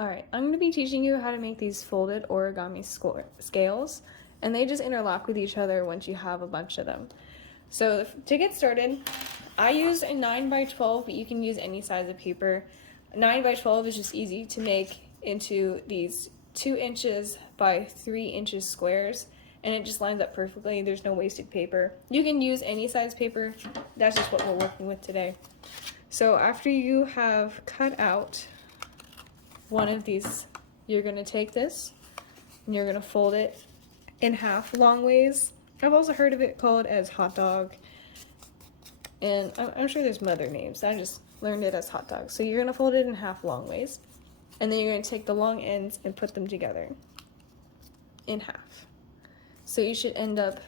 Alright, I'm going to be teaching you how to make these folded origami scales, and they just interlock with each other once you have a bunch of them. So to get started, I use a 9 by 12, but you can use any size of paper. 9 by 12 is just easy to make into these 2 inches by 3 inches squares, and it just lines up perfectly. There's no wasted paper. You can use any size paper. That's just what we're working with today. So after you have cut out one of these, you're going to take this and you're going to fold it in half long ways. I've also heard of it called as hot dog, and I'm sure there's some other names. I just learned it as hot dog. So you're going to fold it in half long ways, and then you're going to take the long ends and put them together in half. So you should end up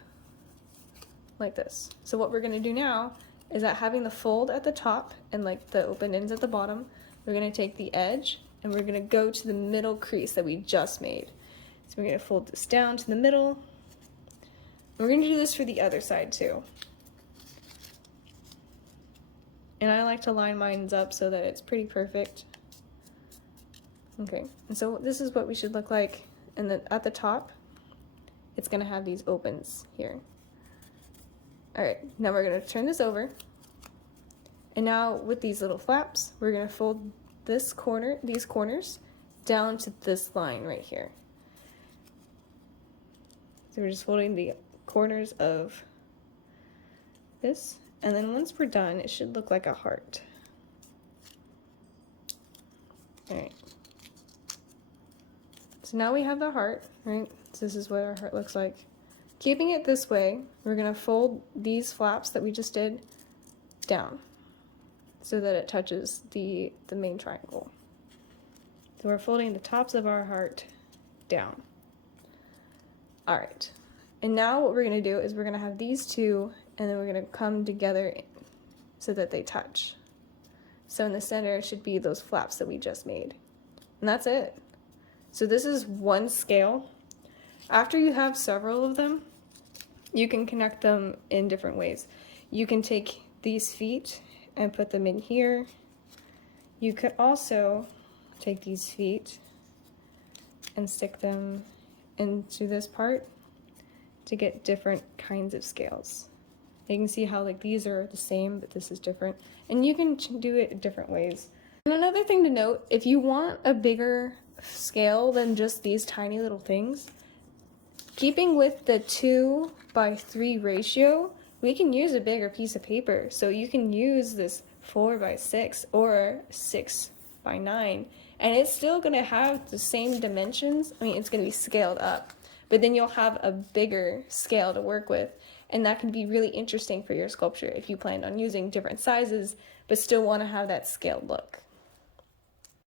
like this. So what we're going to do now is that having the fold at the top and like the open ends at the bottom, we're going to take the edge and we're going to go to the middle crease that we just made. So we're going to fold this down to the middle. We're going to do this for the other side too. And I like to line mine up so that it's pretty perfect. Okay, and so this is what we should look like. And then at the top, it's going to have these opens here. Alright, now we're going to turn this over. And now with these little flaps, we're going to fold these corners down to this line right here. So we're just folding the corners of this, and then once we're done, it should look like a heart. Alright. So now we have the heart, right? So this is what our heart looks like. Keeping it this way, we're going to fold these flaps that we just did down so that it touches the main triangle. So we're folding the tops of our heart down. Alright, and now what we're going to do is we're going to have these two, and then we're going to come together so that they touch. So in the center should be those flaps that we just made. And that's it. So this is one scale. After you have several of them, you can connect them in different ways. You can take these feet and put them in here. You could also take these feet and stick them into this part to get different kinds of scales. You can see how like these are the same, but this is different. And you can do it in different ways. And another thing to note, if you want a bigger scale than just these tiny little things, keeping with the 2 by 3 ratio, we can use a bigger piece of paper. So you can use this 4 by 6 or 6 by 9, and it's still going to have the same dimensions. I mean, it's going to be scaled up, but then you'll have a bigger scale to work with, and that can be really interesting for your sculpture if you plan on using different sizes but still want to have that scaled look.